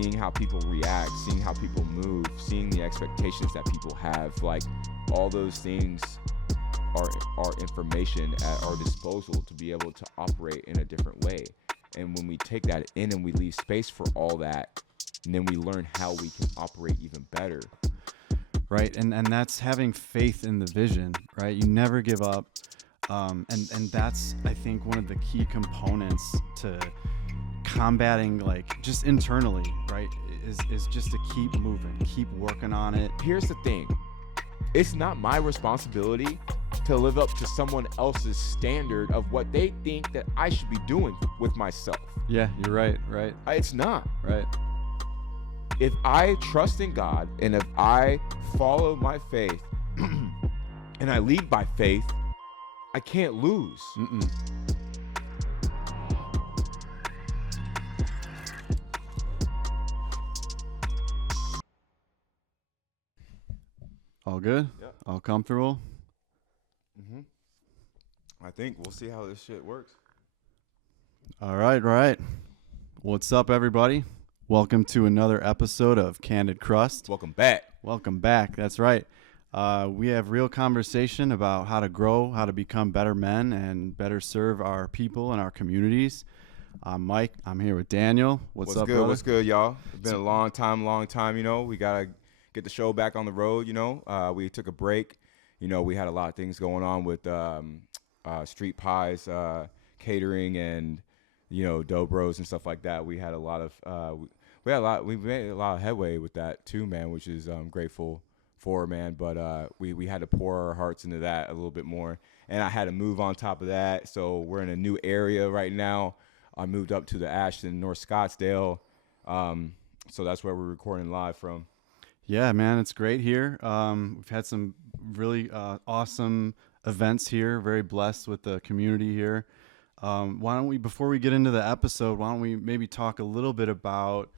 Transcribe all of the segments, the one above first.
seeing how people react, seeing how people move, seeing the expectations that people have, like all those things are information at our disposal to be able to operate in a different way. And when we take that in and we leave space for all that, and then we learn how we can operate even better. Right. And that's having faith in the vision, right? You never give up. And that's, I think, one of the key components to combating, like, just internally, right, is just to keep moving, keep working on it. Here's the thing. It's not my responsibility to live up to someone else's standard of what they think that I should be doing with myself. Yeah, you're right. It's not. Right. If I trust in God and if I follow my faith and I lead by faith, I can't lose. All good? Yep. All comfortable? I think we'll see how this shit works. All right. What's up, everybody? Welcome to another episode of Candid Crust. Welcome back. That's right. We have real conversation about how to grow, how to become better men, and better serve our people and our communities. I'm Mike. I'm here with Daniel. What's up, good? brother? What's good, y'all? It's been a long time. You know, we gotta get the show back on the road. You know, we took a break. You know, we had a lot of things going on with street pies, catering, and dough bros and stuff like that. We had a lot of we made a lot of headway with that too, man, which is grateful for, man. But we had to pour our hearts into that a little bit more, and I had to move on top of that. So we're in a new area right now. I moved up to the Ashton, North Scottsdale, so that's where we're recording live from. Yeah, man, it's great here. We've had some really awesome events here. Very blessed with the community here. Why don't we, before we get into the episode, why don't we maybe talk a little bit about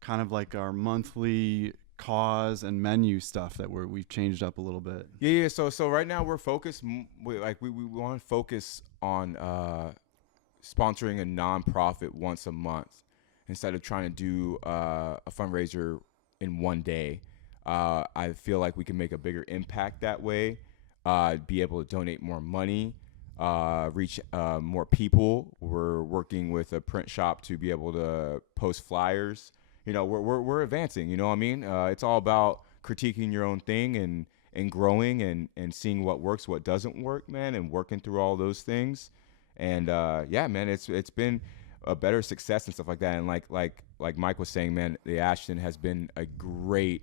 kind of like our monthly cause and menu stuff that we've changed up a little bit. Yeah. So right now we're focused. We want to focus on sponsoring a nonprofit once a month instead of trying to do a fundraiser in one day. I feel like we can make a bigger impact that way. Be able to donate more money. Reach more people. We're working with a print shop to be able to post flyers. We're advancing. You know what I mean? It's all about critiquing your own thing and growing and seeing what works, what doesn't work, man, and working through all those things. And yeah, man, it's been a better success and stuff like that. And like Mike was saying, man, the Ashton has been a great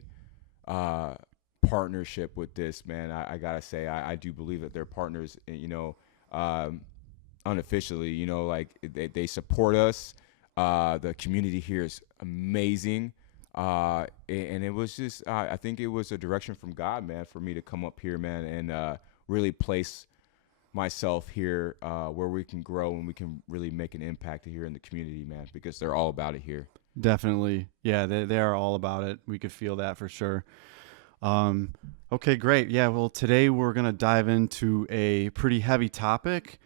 partnership with this, man. I gotta say, I do believe that they're partners. Unofficially, like they support us. The community here is amazing. And it was just, I think it was a direction from God, man, for me to come up here, man, and really place myself here where we can grow and we can really make an impact here in the community, man, because they're all about it here. Definitely. Yeah, they are all about it. We could feel that for sure. Okay, great. Yeah, well, today we're going to dive into a pretty heavy topic,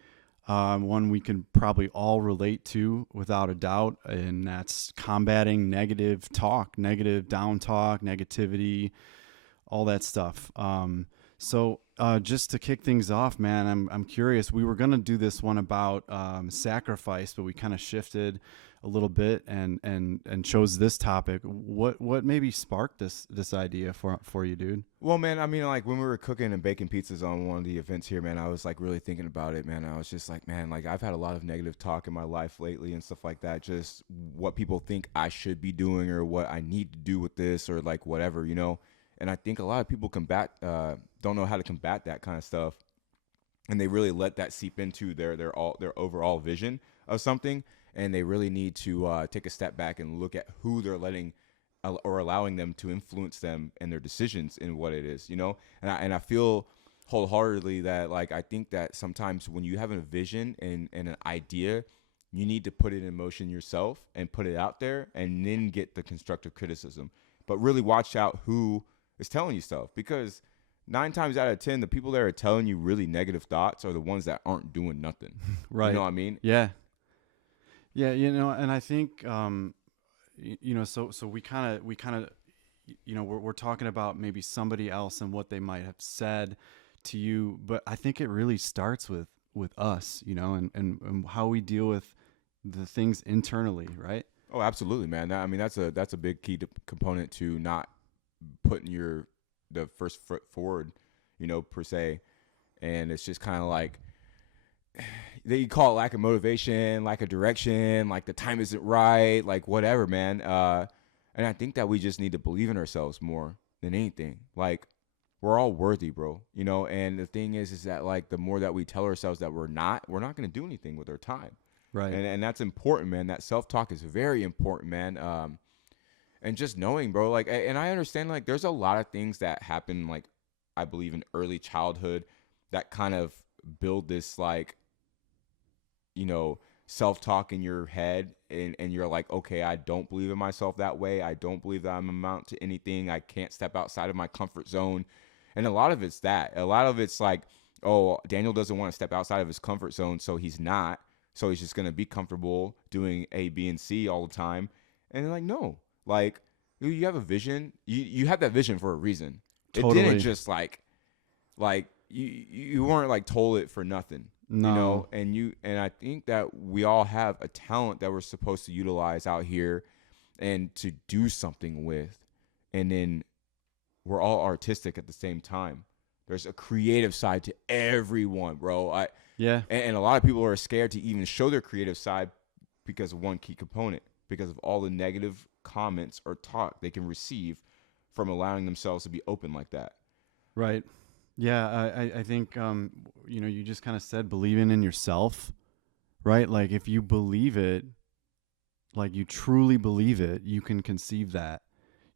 one we can probably all relate to without a doubt, and that's combating negative talk, negative down talk, negativity, all that stuff. So just to kick things off, man, I'm curious. We were going to do this one about sacrifice, but we kind of shifted a little bit and chose this topic. What maybe sparked this idea for you, dude? Well, man, I mean, like when we were cooking and baking pizzas on one of the events here, man, I was like really thinking about it, man. I was just like, man, like I've had a lot of negative talk in my life lately and stuff like that. Just what people think I should be doing or what I need to do with this or like whatever, And I think a lot of people don't know how to combat that kind of stuff, and they really let that seep into their overall vision of something. And they really need to take a step back and look at who they're letting or allowing them to influence them and their decisions in what it is, And I feel wholeheartedly that, like, I think that sometimes when you have a vision and an idea, you need to put it in motion yourself and put it out there and then get the constructive criticism. But really watch out who is telling you stuff, because 9 times out of 10, the people that are telling you really negative thoughts are the ones that aren't doing nothing. Right. You know what I mean? Yeah. Yeah, and I think, so we kind of we're talking about maybe somebody else and what they might have said to you, but I think it really starts with us, and how we deal with the things internally, right? Oh, absolutely, man. I mean, that's a big key component to not putting the first foot forward, per se. And it's just kind of like they call it lack of motivation, lack of direction, like the time isn't right, like whatever, man. And I think that we just need to believe in ourselves more than anything. Like we're all worthy, bro. And the thing is that like the more that we tell ourselves that we're not going to do anything with our time. Right. And that's important, man. That self-talk is very important, man. And just knowing, bro, like, and I understand, like, there's a lot of things that happen, like, I believe in early childhood that kind of build this, like, self-talk in your head, and you're like, okay, I don't believe in myself that way. I don't believe that I'm amount to anything. I can't step outside of my comfort zone. And a lot of it's that. A lot of it's like, oh, Daniel doesn't want to step outside of his comfort zone, so he's not. So he's just going to be comfortable doing A, B, and C all the time. And they're like, no. Like, you have a vision. You have that vision for a reason. It didn't Totally. just like you weren't like told it for nothing. No. And I think that we all have a talent that we're supposed to utilize out here and to do something with. And then we're all artistic at the same time. There's a creative side to everyone, bro. Yeah. And a lot of people are scared to even show their creative side because of one key component, because of all the negative comments or talk they can receive from allowing themselves to be open like that. Right. Yeah. I think, you just kind of said believing in yourself, right? Like if you believe it, like you truly believe it, you can conceive that.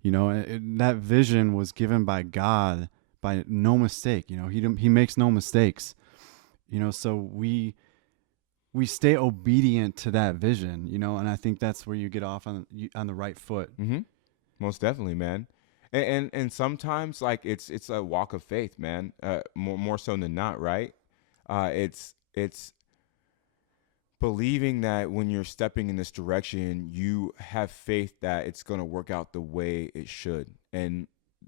That vision was given by God by no mistake. He makes no mistakes. So we stay obedient to that vision. And I think that's where you get off on the right foot. Mm-hmm. Most definitely, man. And sometimes like it's a walk of faith, man. More so than not, right? It's believing that when you're stepping in this direction, you have faith that it's going to work out the way it should. And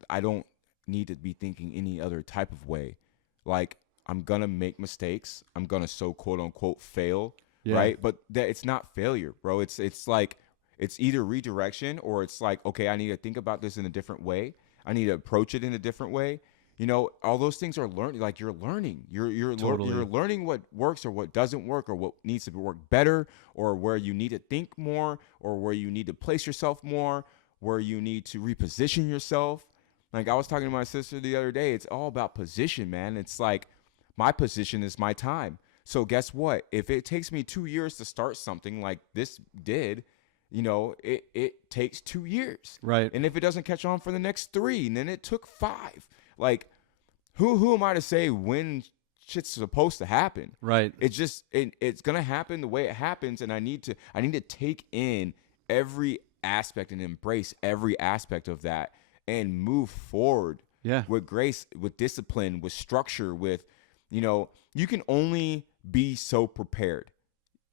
I don't need to be thinking any other type of way. Like, I'm going to make mistakes. I'm going to so quote unquote fail, Yeah. right? But that it's not failure, bro. It's like it's either redirection or it's like, okay, I need to think about this in a different way. I need to approach it in a different way. All those things are learning. Like you're learning. Totally. You're learning what works or what doesn't work or what needs to work better or where you need to think more or where you need to place yourself more, where you need to reposition yourself. Like I was talking to my sister the other day, it's all about position, man. It's like my position is my time. So guess what? If it takes me 2 years to start something like this did, it takes 2 years. Right. And if it doesn't catch on for the next 3, and then it took 5. Like, who am I to say when shit's supposed to happen? Right. It's gonna happen the way it happens, and I need to take in every aspect and embrace every aspect of that and move forward. Yeah. With grace, with discipline, with structure, you can only be so prepared.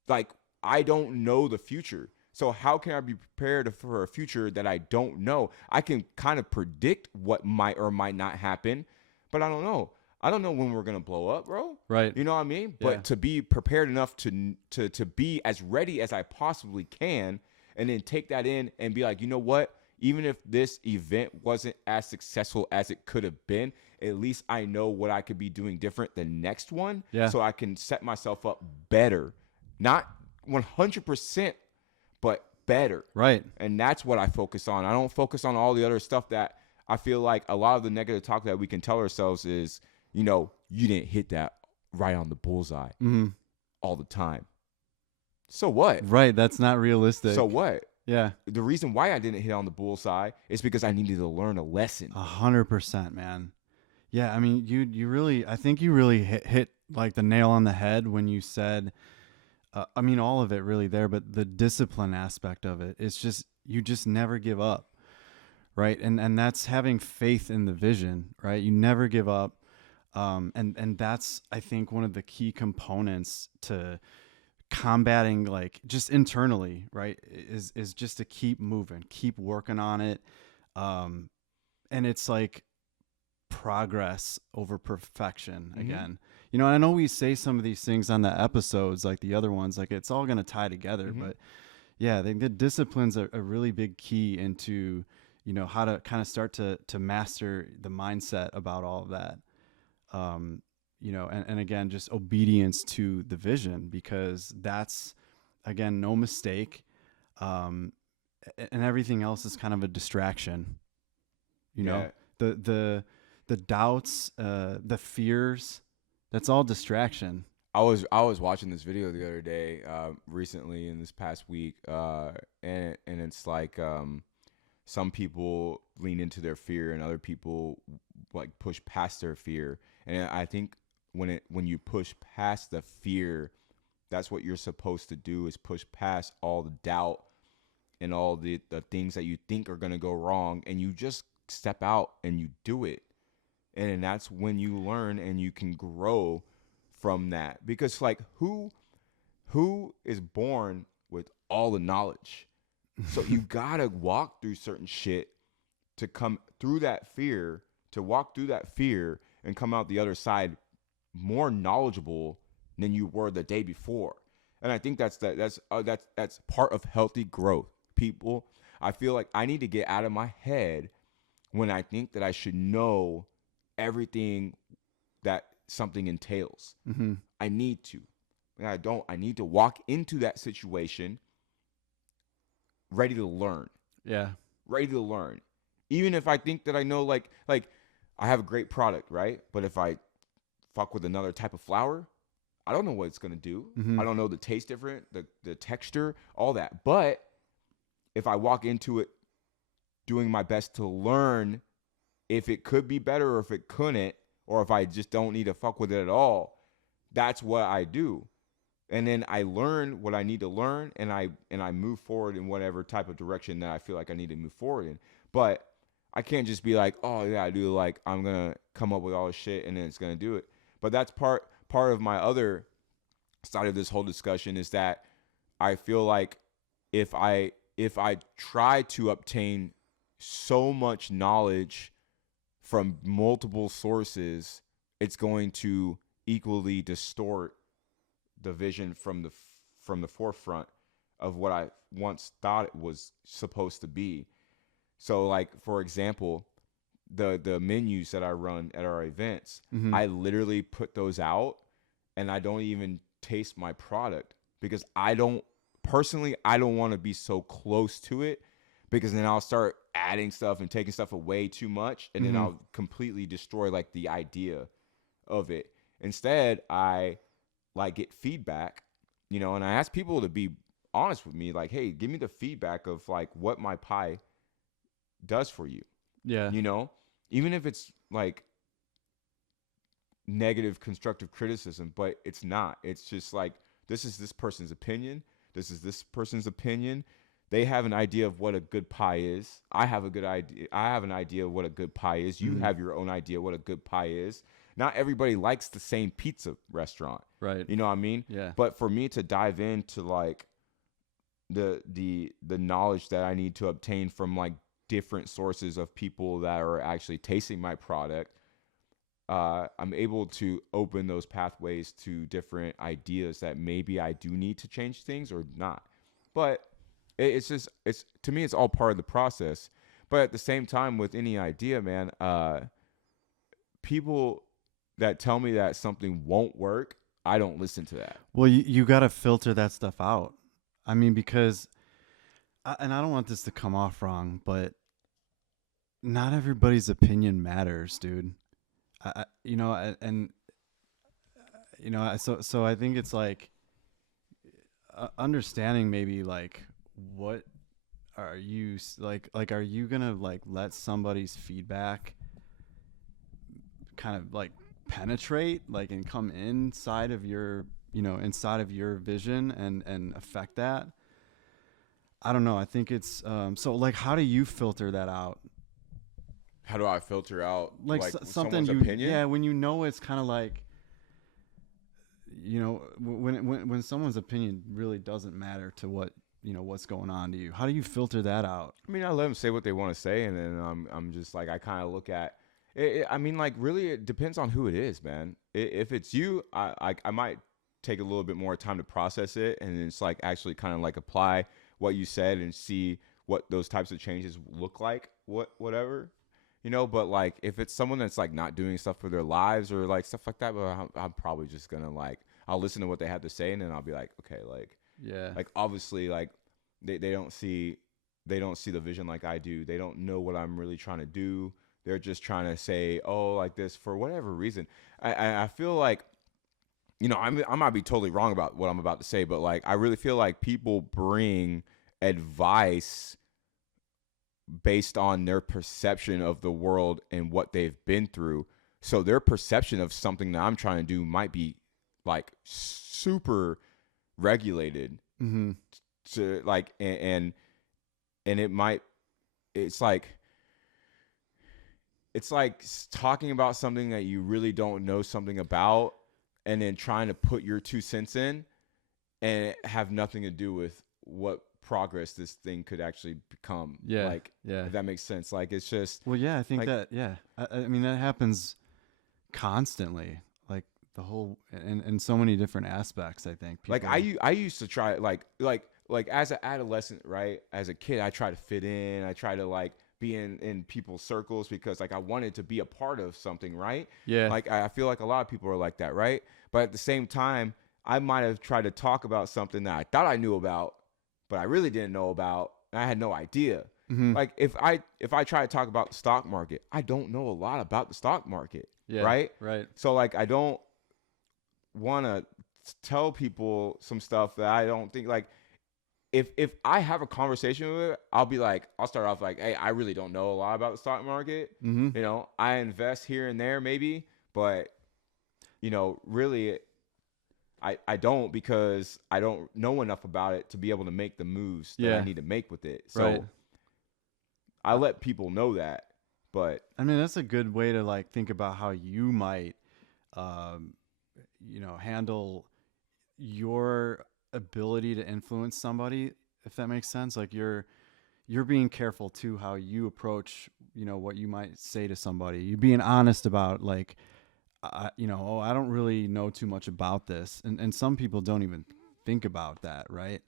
Like, I don't know the future. So how can I be prepared for a future that I don't know? I can kind of predict what might or might not happen, but I don't know. I don't know when we're gonna blow up, bro. Right. You know what I mean? Yeah. But to be prepared enough to be as ready as I possibly can, and then take that in and be like, you know what? Even if this event wasn't as successful as it could have been, at least I know what I could be doing different the next one. Yeah. So I can set myself up better. Not 100%, but better. Right. And that's what I focus on. I don't focus on all the other stuff that I feel like a lot of the negative talk that we can tell ourselves is, you didn't hit that right on the bullseye all the time. So what? Right. That's not realistic. So what? Yeah. The reason why I didn't hit on the bullseye is because I needed to learn a lesson. 100%, man. Yeah. I mean, I think you really hit like the nail on the head when you said, all of it really there, but the discipline aspect of it, it's just, you just never give up. Right. And that's having faith in the vision, right? You never give up. And that's, I think, one of the key components to combating, like, just internally, right, is just to keep moving, keep working on it. um and it's like progress over perfection Mm-hmm. again. I know we say some of these things on the episodes, like the other ones, like it's all going to tie together. Mm-hmm. But yeah, the discipline's a really big key into, how to kind of start to master the mindset about all of that. um, and again, just obedience to the vision, because that's, again, no mistake. um, and everything else is kind of a distraction. you know Yeah. the the the doubts, the fears, that's all distraction. I was watching this video the other day, recently in this past week, and it's like some people lean into their fear and other people like push past their fear. And I think when you push past the fear, that's what you're supposed to do, is push past all the doubt and all the things that you think are going to go wrong, and you just step out and you do it. And that's when you learn and you can grow from that. Because like who is born with all the knowledge? So you gotta walk through certain shit to come through that fear, to walk through that fear and come out the other side more knowledgeable than you were the day before. And I think that's part of healthy growth. People, I feel like I need to get out of my head when I think that I should know everything that something entails. Hmm. I need to. And I don't. I need to walk into that situation ready to learn. Yeah. Ready to learn. Even if I think that I know, like I have a great product, right? But if I fuck with another type of flour, I don't know what it's gonna do. Hmm. I don't know the taste different, the texture, all that. But if I walk into it doing my best to learn if it could be better or if it couldn't, or if I just don't need to fuck with it at all, that's what I do. And then I learn what I need to learn, and I move forward in whatever type of direction that I feel like I need to move forward in. But I can't just be like, oh yeah, I do, like I'm gonna come up with all this shit and then it's gonna do it. But that's part of my other side of this whole discussion, is that I feel like if I try to obtain so much knowledge from multiple sources, it's going to equally distort the vision from the forefront of what I once thought it was supposed to be. So like for example, the menus that I run at our events, Hmm. I literally put those out and I don't even taste my product because I don't want to be so close to it, because then I'll start adding stuff and taking stuff away too much, and then Hmm. I'll completely destroy like the idea of it. Instead, I like get feedback, and I ask people to be honest with me, like, hey, give me the feedback of like what my pie does for you, Yeah. you know, even if it's like negative constructive criticism, but it's not. It's just like, this is this person's opinion. This is this person's opinion. They have an idea of what a good pie is. I have a good idea. I have an idea of what a good pie is. You Hmm. have your own idea what a good pie is. Not everybody likes the same pizza restaurant. Right. You know what I mean? Yeah. But for me to dive into like the knowledge that I need to obtain from like different sources of people that are actually tasting my product, I'm able to open those pathways to different ideas that maybe I do need to change things or not. But it's just, it's, to me, it's all part of the process. But at the same time, with any idea, man, people that tell me that something won't work, I don't listen to that. Well, you got to filter that stuff out. I mean, because, and I don't want this to come off wrong, but not everybody's opinion matters, dude. And so I think it's like, understanding maybe like, what are you like are you gonna like let somebody's feedback kind of like penetrate, like, and come inside of your, inside of your vision and affect that? I don't know. I think it's, so like, how do you filter that out? How do I filter out Like, like something someone's you, opinion? yeah, when it's kind of like, when someone's opinion really doesn't matter to what's going on to you, how do you filter that out? I mean, I let them say what they want to say, and then I'm just like I kind of look at it. I mean, like really, it depends on who it is, man. If it's you, I might take a little bit more time to process it, and it's like actually kind of like apply what you said and see what those types of changes look like, whatever. But like if it's someone that's like not doing stuff for their lives or like stuff like that, but I'm probably just gonna like I'll listen to what they have to say and then I'll be like, okay, Yeah. like obviously like they don't see the vision like I do. They don't know what I'm really trying to do. They're just trying to say, oh, like this for whatever reason. I feel like I might be totally wrong about what I'm about to say, but like I really feel like people bring advice based on their perception of the world and what they've been through. So their perception of something that I'm trying to do might be like super regulated Mm-hmm. to like and it might it's like talking about something that you really don't know something about and then trying to put your 2 cents in and have nothing to do with what progress this thing could actually become. Yeah. Like, Yeah. if that makes sense. Like, it's just Well, yeah, I think like, that, yeah. I mean, that happens constantly, like the whole, in so many different aspects, I think. like People, I used to try like as an adolescent, right? As a kid, I try to fit in. I try to like be in people's circles because like I wanted to be a part of something, right? yeah. Like I feel like a lot of people are like that, right? But at the same time, I might have tried to talk about something that I thought I knew about, but I really didn't know about, and I had no idea. Mm-hmm. Like if I try to talk about the stock market, I don't know a lot about the stock market, Yeah. right? Right. So like I don't want to tell people some stuff that I don't think like if I have a conversation with it, I'll be like, I'll start off like, hey, I really don't know a lot about the stock market. Mm-hmm. I invest here and there maybe, but really I don't because I don't know enough about it to be able to make the moves that I Yeah. need to make with it. Right. So I let people know that, but I mean, that's a good way to like think about how you might, um, handle your ability to influence somebody, if that makes sense. Like you're being careful too how you approach, what you might say to somebody. You're being honest about like, oh, I don't really know too much about this, and some people don't even think about that, right?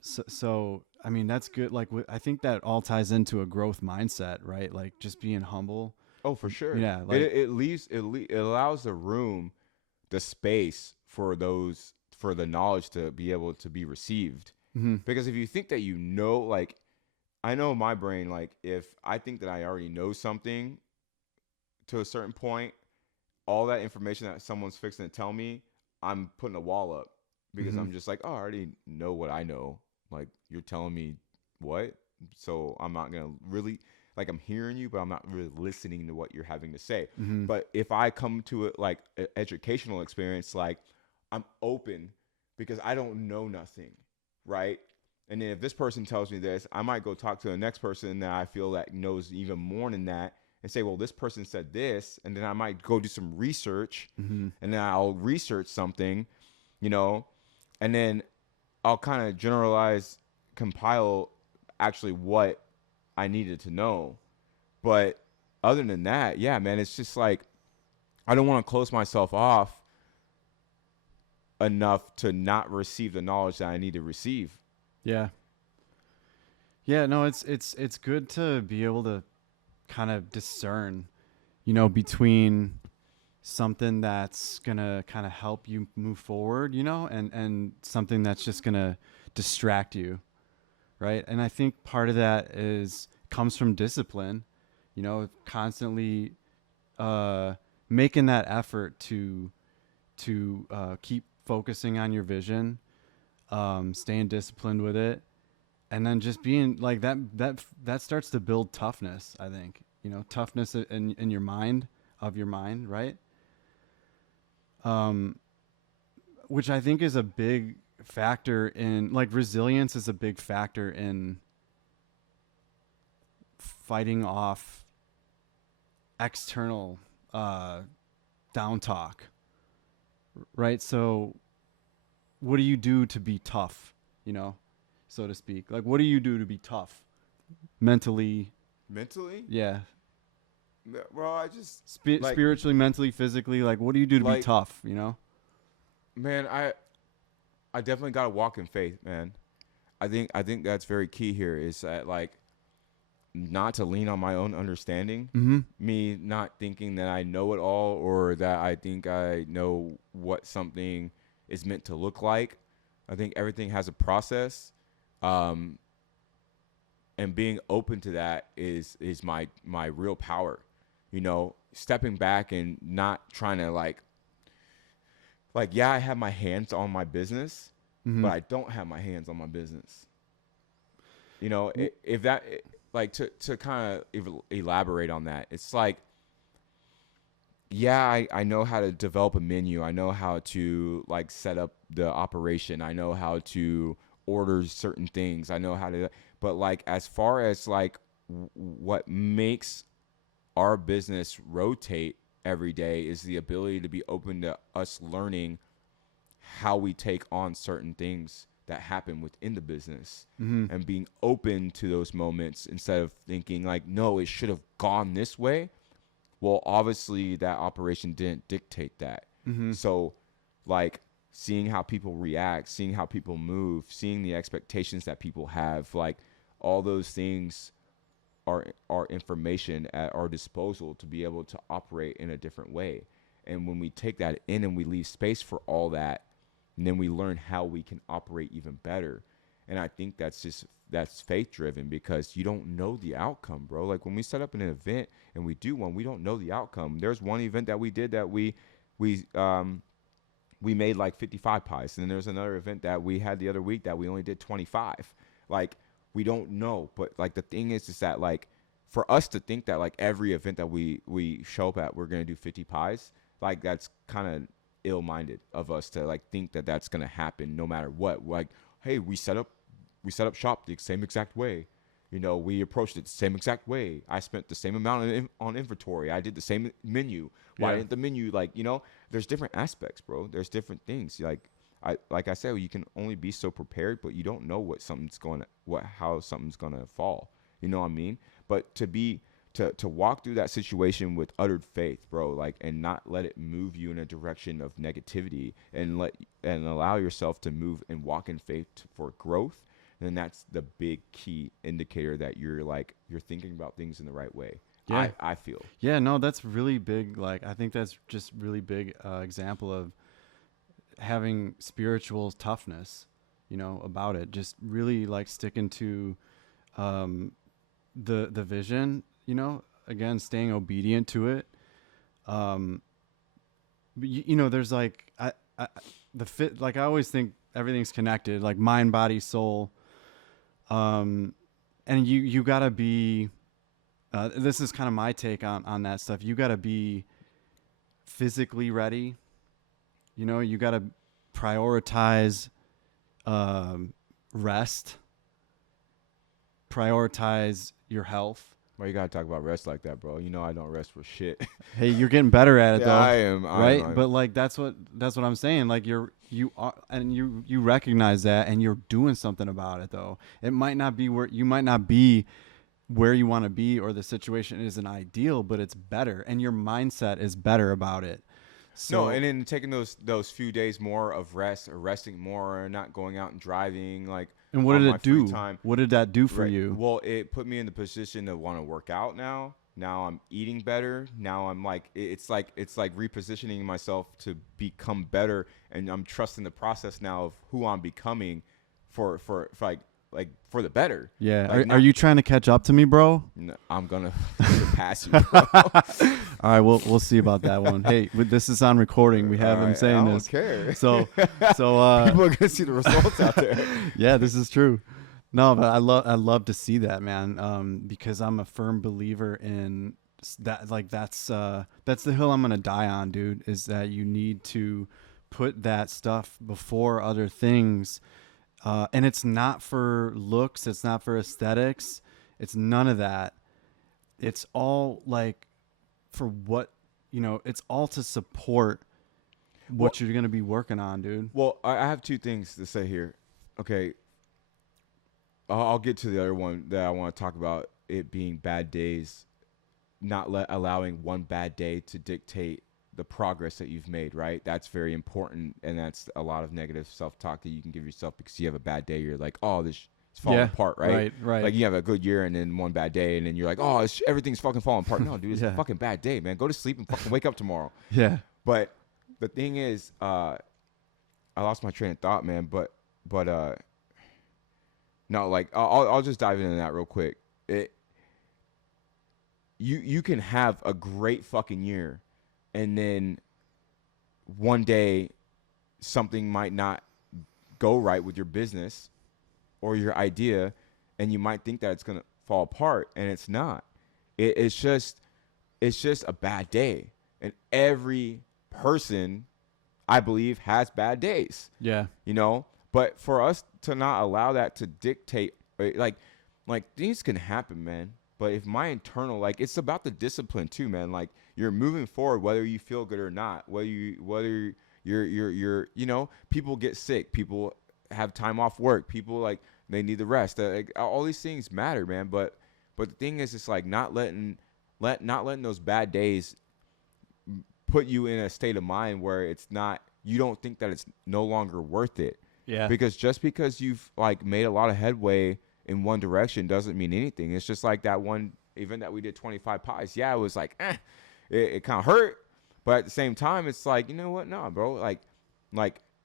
So I mean, that's good. Like, I think that all ties into a growth mindset, right? Like just being humble. oh, for sure. Yeah, It like, it leaves it allows the room, the space for the knowledge to be able to be received. mm-hmm, Because if you think that like I know my brain, like if I think that I already know something to a certain point, all that information that someone's fixing to tell me, I'm putting a wall up because mm-hmm, I'm just like, oh, I already know what I know. Like you're telling me what? So I'm not gonna really like I'm hearing you, but I'm not really listening to what you're having to say. mm-hmm. But if I come to it like an educational experience, like I'm open because I don't know nothing, right? And then if this person tells me this, I might go talk to the next person that I feel that knows even more than that and say, well, this person said this. And then I might go do some research Mm-hmm. and then I'll research something, you know, and then I'll kind of generalize, compile actually what I needed to know. But other than that, yeah, man, it's just like I don't want to close myself off enough to not receive the knowledge that I need to receive. Yeah. Yeah, no, it's good to be able to kind of discern, between something that's gonna kind of help you move forward, and something that's just gonna distract you, right? And I think part of that is comes from discipline, constantly making that effort to keep focusing on your vision, staying disciplined with it, and then just being like that starts to build toughness. I think toughness in your mind, of your mind, right? um which I think is a big factor in, like, resilience is a big factor in fighting off external uh down talk, right? So what do you do to be tough, you know, so to speak? Like, what do you do to be tough mentally? Mentally, Yeah. bro, I just like Spiritually, mentally, physically. Like, what do you do to be like tough, you know? man, I definitely got to walk in faith, man. I think that's very key here is that like not to lean on my own understanding, Mm-hmm. me not thinking that I know it all or that I think I know what something is meant to look like. I think everything has a process. Um, and being open to that is my real power. You know, stepping back and not trying to like yeah, I have my hands on my business, Mm-hmm. but I don't have my hands on my business. You know, W- if that like to kind of elaborate on that, it's like yeah, I know how to develop a menu. I know how to like set up the operation. I know how to order certain things. I know how to, but like as far as like what makes our business rotate every day is the ability to be open to us learning how we take on certain things that happen within the business mm-hmm. and being open to those moments instead of thinking like, no, it should have gone this way. Well, obviously that operation didn't dictate that. Mm-hmm. So, like seeing how people react, seeing how people move, seeing the expectations that people have, like all those things are information at our disposal to be able to operate in a different way. And when we take that in and we leave space for all that, and then we learn how we can operate even better. And I think that's faith driven because you don't know the outcome, bro. Like when we set up an event and we do one, we don't know the outcome. There's one event that we did that we we made like 55 pies, and then there's another event that we had the other week that we only did 25. Like we don't know, but like the thing is that like for us to think that like every event that we show up at we're gonna do 50 pies, like that's kind of ill-minded of us to like think that that's gonna happen no matter what. Like hey, we set up shop the same exact way. You know, we approached it the same exact way. I spent the same amount on inventory. I did the same menu. Why Yeah. didn't the menu like there's different aspects, bro. There's different things. Like I said, you can only be so prepared, but you don't know how something's gonna fall. You know what I mean? But to walk through that situation with uttered faith, bro, like and not let it move you in a direction of negativity and allow yourself to move and walk in faith for growth, then that's the big key indicator that you're thinking about things in the right way. Yeah. I feel. Yeah. No, that's really big. Like, I think that's just really big example of having spiritual toughness, you know, about it. Just really like sticking to um, the vision, you know, again, staying obedient to it. Um, but you know, there's like, the fit, like I always think everything's connected, like mind, body, soul. Um, and you gotta be, this is kind of my take on that stuff. You gotta be physically ready. You know, you gotta prioritize um, rest, prioritize your health. Why you gotta talk about rest like that, bro? You know I don't rest for shit. Hey, you're getting better at it Yeah, though, I am. right? But like that's what I'm saying. Like you are, and you recognize that, and you're doing something about it though. It might not be where you might not be where you want to be, or the situation isn't ideal, but it's better, and your mindset is better about it. No, So, and then taking those few days more of rest or resting more, not going out and driving, like and what on did my it free do? time. What did that do for Right. you? Well, it put me in the position to want to work out now. Now I'm eating better. Now I'm like it's like repositioning myself to become better, and I'm trusting the process now of who I'm becoming for like for the better. Yeah. Like Are not you trying to catch up to me, bro? I'm gonna surpass you, bro. All right, we'll see about that one. Hey, this is on recording. We have All him right, saying I don't this. care. So People are gonna see the results out there. yeah, this is true. No, but I love to see that, man. Because I'm a firm believer in that. Like that's the hill I'm gonna die on, dude. Is that you need to put that stuff before other things, and it's not for looks. It's not for aesthetics. It's none of that. It's all like for what, you know. It's all to support Well, what you're gonna be working on, dude. well, I have two things to say here. Okay, I'll get to the other one that I want to talk about. It being bad days, not allowing one bad day to dictate the progress that you've made. Right, that's very important, and that's a lot of negative self-talk that you can give yourself because you have a bad day. You're like, oh, this it's falling Yeah. apart. Right, Right. Right. like you have a good year and then one bad day, and then you're like, oh, everything's fucking falling apart. No, dude, it's a Yeah. fucking bad day, man. Go to sleep and fucking wake up tomorrow. Yeah. But the thing is, I lost my train of thought, man. But no, like I'll just dive into that real quick. It you can have a great fucking year, and then one day something might not go right with your business or your idea, and you might think that it's gonna fall apart, and it's not. It's just a bad day, and every person, I believe, has bad days. Yeah. But for us to not allow that to dictate, like things can happen, man. But if my internal, like, it's about the discipline too, man. Like, you're moving forward whether you feel good or not, whether you're people get sick, people have time off work, people, like, they need the rest, like, all these things matter, man. But the thing is, it's like not letting those bad days put you in a state of mind where it's not, you don't think that it's no longer worth it. Yeah. Because just because you've, like, made a lot of headway in one direction doesn't mean anything. It's just like that one event that we did, 25 pies. Yeah, it was like, it kind of hurt, but at the same time, it's like, you know what? No, bro. Like,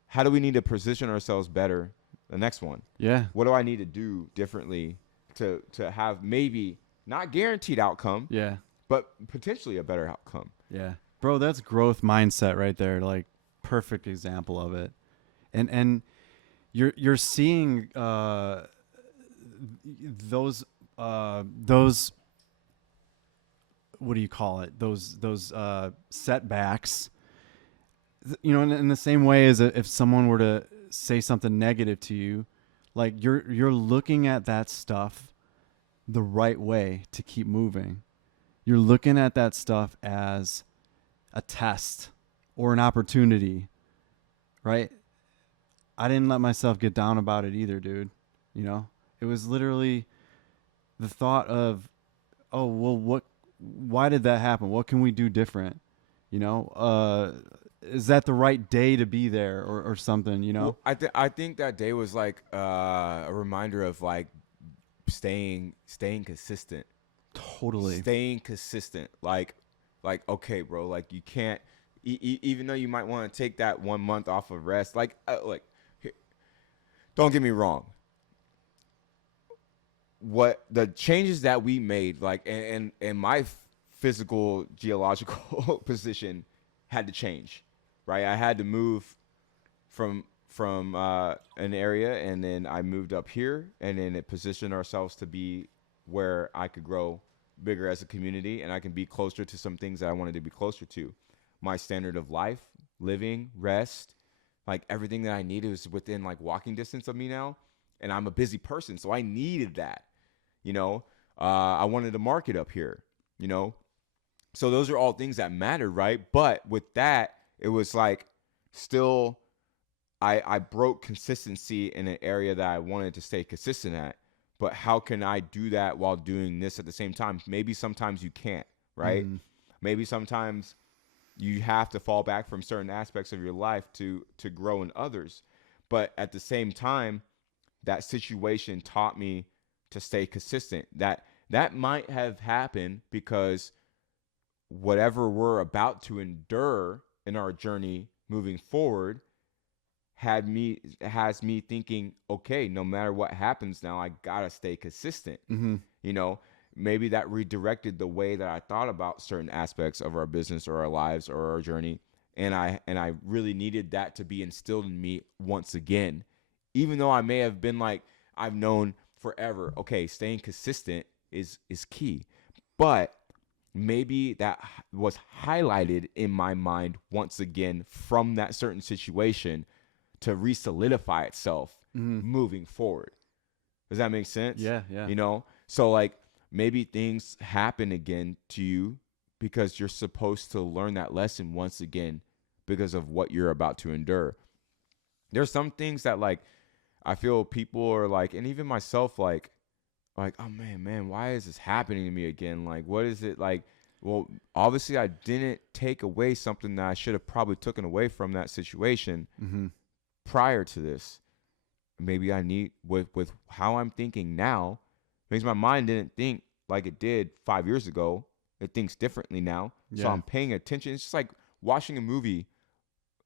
how do we need to position ourselves better the next one? Yeah. What do I need to do differently to have maybe not guaranteed outcome, Yeah. but potentially a better outcome? Yeah. Bro, that's growth mindset right there. Like, perfect example of it. And you're seeing those what do you call it? Those setbacks. In the same way as if someone were to say something negative to you, like you're looking at that stuff the right way to keep moving. You're looking at that stuff as a test or an opportunity, right? I didn't let myself get down about it either, dude. It was literally the thought of, oh, well, why did that happen? What can we do different? Is that the right day to be there or something, Well, I think that day was like a reminder of, like, staying consistent. Totally. Staying consistent. Like, okay, bro, like, you can't, even though you might want to take that 1 month off of rest, like, don't get me wrong. What the changes that we made, like, and my physical geological position had to change, right? I had to move from an area, and then I moved up here, and then it positioned ourselves to be where I could grow bigger as a community, and I can be closer to some things that I wanted to be closer to. My standard of life, living, rest, like, everything that I needed was within, like, walking distance of me now. And I'm a busy person, so I needed that. I wanted to market up here, So those are all things that matter, right? But with that, it was like, still, I broke consistency in an area that I wanted to stay consistent at. But how can I do that while doing this at the same time? Maybe sometimes you can't, right? Maybe sometimes you have to fall back from certain aspects of your life to grow in others. But at the same time, that situation taught me to stay consistent. That might have happened because whatever we're about to endure in our journey moving forward has me thinking, okay, no matter what happens now, I gotta stay consistent. Maybe that redirected the way that I thought about certain aspects of our business or our lives or our journey. And I really needed that to be instilled in me once again, even though I may have been like, I've known forever, okay, staying consistent is key. But maybe that was highlighted in my mind once again from that certain situation to re-solidify itself moving forward. Does that make sense? Yeah. So, like, maybe things happen again to you because you're supposed to learn that lesson once again, because of what you're about to endure. There's some things that like I feel people are like, and even myself, like, oh man, why is this happening to me again? Like, what is it like? Well, obviously I didn't take away something that I should have probably taken away from that situation Mm-hmm. prior to this. Maybe I need with how I'm thinking now, because my mind didn't think like it did 5 years ago. It thinks differently now. So Yeah. I'm paying attention. It's just like watching a movie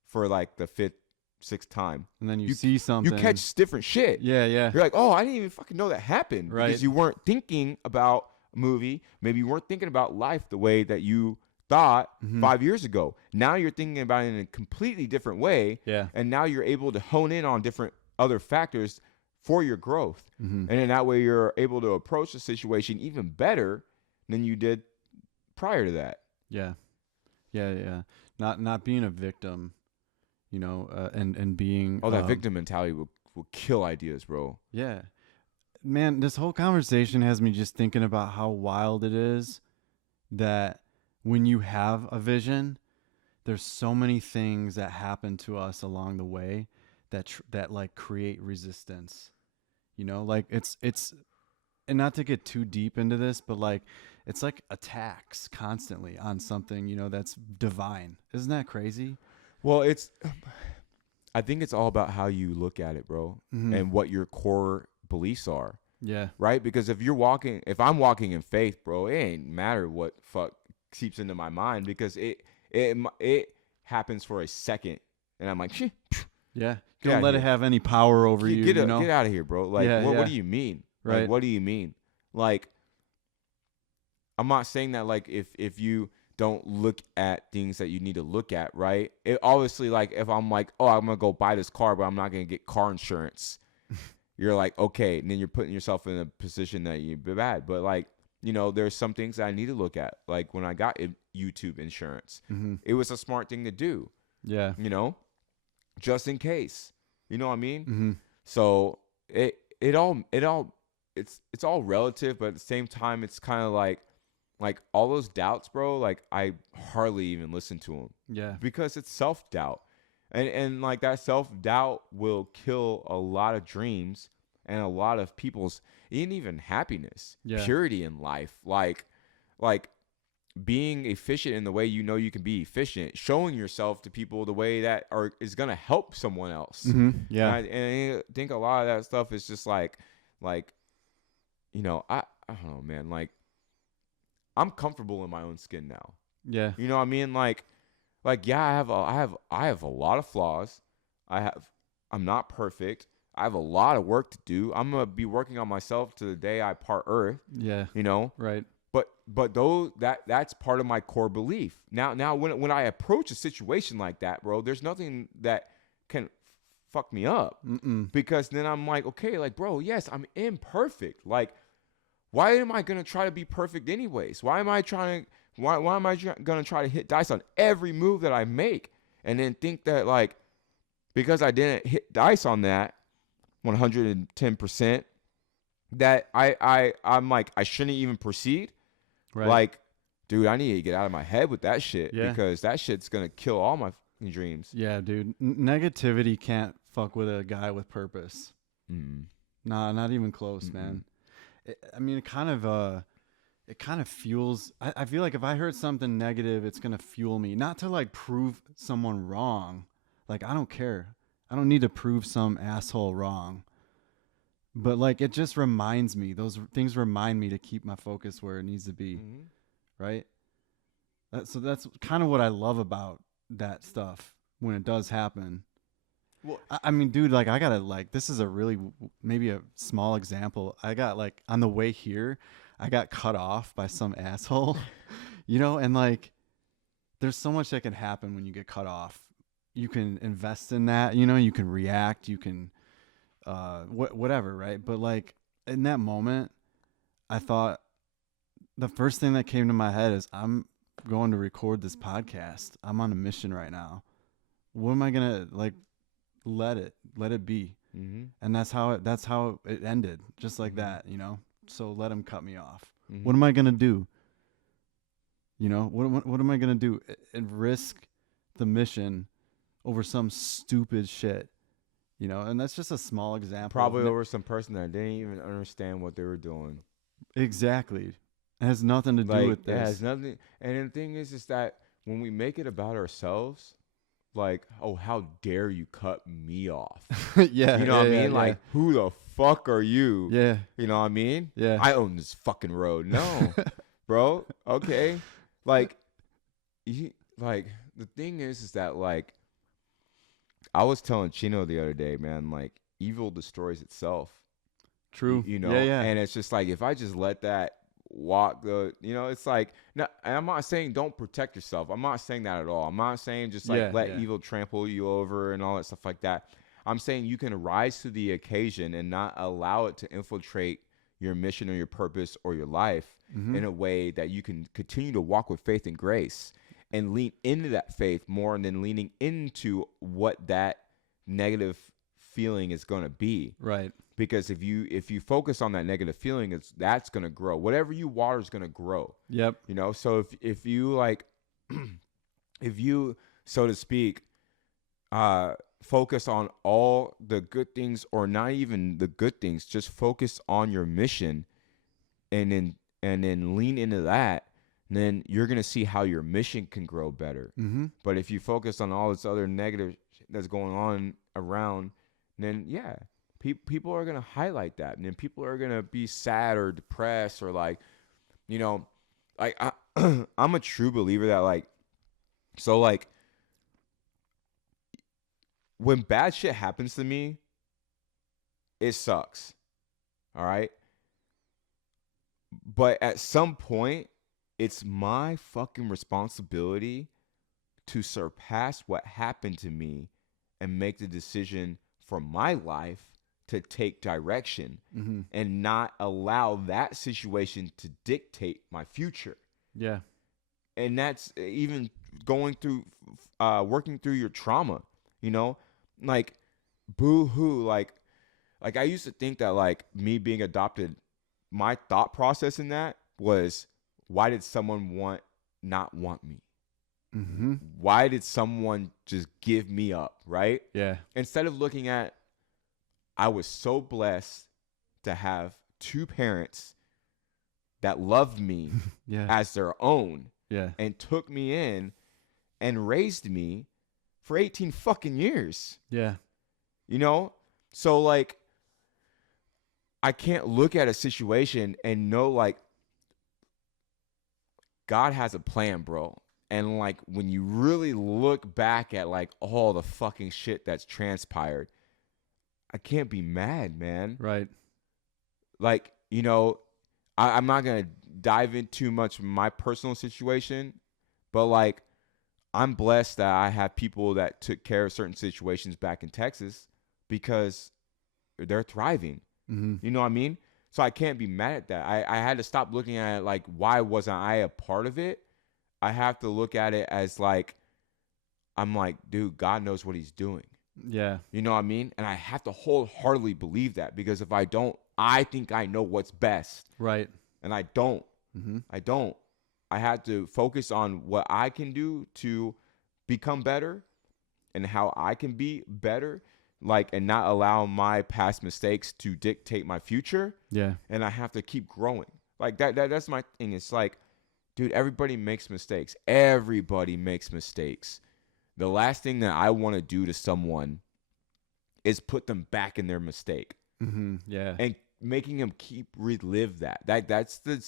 for like the fifth, sixth time. And then you You see you something. catch different shit. Yeah, yeah. You're like, oh, I didn't even fucking know that happened Right. because you weren't thinking about a movie. Maybe you weren't thinking about life the way that you thought Mm-hmm. 5 years ago. Now you're thinking about it in a completely different way. Yeah. And now you're able to hone in on different other factors for your growth. Mm-hmm. And in that way, you're able to approach the situation even better than you did prior to that. Yeah. Yeah, yeah. Not being a victim, and being Oh, that victim mentality will kill ideas, bro. Yeah. Man, this whole conversation has me just thinking about how wild it is that when you have a vision, there's so many things that happen to us along the way that like create resistance. Like it's and not to get too deep into this, but like it's like attacks constantly on something, that's divine. Isn't that crazy? Well, I think it's all about how you look at it, bro, Mm-hmm. and what your core beliefs are, Yeah. right? Because if I'm walking in faith, bro, it ain't matter what fuck seeps into my mind because it happens for a second, and I'm like, Yeah. Get Don't outta let it here. have any power over you, get out of here, bro. Like, Yeah, what yeah. do you mean? Right. Like, what do you mean? Like, I'm not saying that like if you don't look at things that you need to look at, right? It obviously like if I'm like, oh, I'm gonna go buy this car, but I'm not gonna get car insurance. You're like, okay, and then you're putting yourself in a position that you're bad. But like, there's some things that I need to look at. Like when I got YouTube insurance, Mm-hmm. it was a smart thing to do. Yeah. Just in case. You know what I mean? Mm-hmm. So it's all relative, but at the same time, it's kind of like all those doubts, bro. Like I hardly even listen to them. Yeah. Because it's self-doubt, and like that self-doubt will kill a lot of dreams and a lot of people's even happiness, Yeah. purity in life, like being efficient in the way you can be efficient, showing yourself to people the way that is gonna help someone else. Mm-hmm. Yeah. And I think a lot of that stuff is just like I don't know, man. Like I'm comfortable in my own skin now. Yeah. You know what I mean? Like yeah, I have a lot of flaws. I'm not perfect. I have a lot of work to do. I'm gonna be working on myself to the day I part earth. Yeah. Right. But that's part of my core belief. Now when I approach a situation like that, bro, there's nothing that can fuck me up. Mm-mm. Because then I'm like, okay, like, bro, yes, I'm imperfect. Like, why am I gonna try to be perfect anyways? Why am I gonna try to hit dice on every move that I make and then think that like because I didn't hit dice on that 110%, that I'm like I shouldn't even proceed? Right. Like, dude, I need to get out of my head with that shit because that shit's gonna kill all my fucking dreams. Yeah, dude. Negativity can't fuck with a guy with purpose. Mm. Nah, not even close, man. It kind of fuels. I feel like if I heard something negative, it's gonna fuel me. Not to like prove someone wrong. Like I don't care. I don't need to prove some asshole wrong. But like it just reminds me. Those things remind me to keep my focus where it needs to be. Mm-hmm. Right? So that's kind of what I love about that stuff when it does happen. Well, I mean, dude, like I gotta like this is a really maybe a small example. I got like on the way here, I got cut off by some asshole, and like there's so much that can happen when you get cut off. You can invest in that, you can react, you can whatever, right? But like in that moment, I thought the first thing that came to my head is I'm going to record this podcast. I'm on a mission right now. What am I gonna like? Let it be. Mm-hmm. And that's how it ended, just like that, So let him cut me off. Mm-hmm. What am I gonna do? What am I gonna do and risk the mission over some stupid shit, you know, and that's just a small example. Probably over some person that didn't even understand what they were doing. Exactly. It has nothing to do Like, with it this. has nothing. And the thing is that when we make it about ourselves, like, oh, how dare you cut me off? Yeah, You know yeah, what I yeah, mean? Like, who the fuck are you? yeah, You know what I mean? yeah, I own this fucking road. No, bro. Okay. Like, like the thing is that like I was telling Chino the other day, man. Like, evil destroys itself. True. You Yeah, know, yeah, and it's just like if I just let that walk the, you know, it's like no, and I'm not saying don't protect yourself. I'm not saying that at all. I'm not saying just like yeah, let yeah. evil trample you over and all that stuff like that. I'm saying you can rise to the occasion and not allow it to infiltrate your mission or your purpose or your life Mm-hmm. in a way that you can continue to walk with faith and grace and lean into that faith more than leaning into what that negative feeling is going to be. Right. Because if you focus on that negative feeling, that's gonna grow. Whatever you water is gonna grow. Yep. You know. So if you like, if you, so to speak, focus on all the good things, or not even the good things, just focus on your mission, and then lean into that, then you're gonna see how your mission can grow better. Mm-hmm. But if you focus on all this other negative that's going on around, then yeah, people are gonna highlight that, and then people are gonna be sad or depressed or like, you know, like I'm a true believer that like, so like when bad shit happens to me, it sucks. All right, but at some point, it's my fucking responsibility to surpass what happened to me and make the decision for my life to take direction Mm-hmm. and not allow that situation to dictate my future. Yeah. And that's even going through, working through your trauma, you know, like boo hoo. Like I used to think that like me being adopted, my thought process in that was, why did someone not want me? Mm-hmm. Why did someone just give me up, right? Yeah. Instead of looking at, I was so blessed to have two parents that loved me Yeah. as their own Yeah. and took me in and raised me for 18 fucking years, Yeah. you know? So like, I can't look at a situation and know like God has a plan, bro. And like when you really look back at like all the fucking shit that's transpired, I can't be mad, man. Right. Like, you know, I'm not gonna dive in too much of my personal situation, but like I'm blessed that I have people that took care of certain situations back in Texas because they're thriving. Mm-hmm. You know what I mean? So I can't be mad at that. I had to stop looking at it like, why wasn't I a part of it? I have to look at it as like, I'm like, dude, God knows what he's doing. Yeah. You know what I mean? And I have to wholeheartedly believe that, because if I don't, I think I know what's best. Right. And I don't. Mm-hmm. I don't. I had to focus on what I can do to become better and how I can be better, like, and not allow my past mistakes to dictate my future. Yeah. And I have to keep growing. Like that's my thing. It's like, dude, everybody makes mistakes. Everybody makes mistakes. The last thing that I want to do to someone is put them back in their mistake. Mm-hmm. Yeah. And making them keep relive that. That's the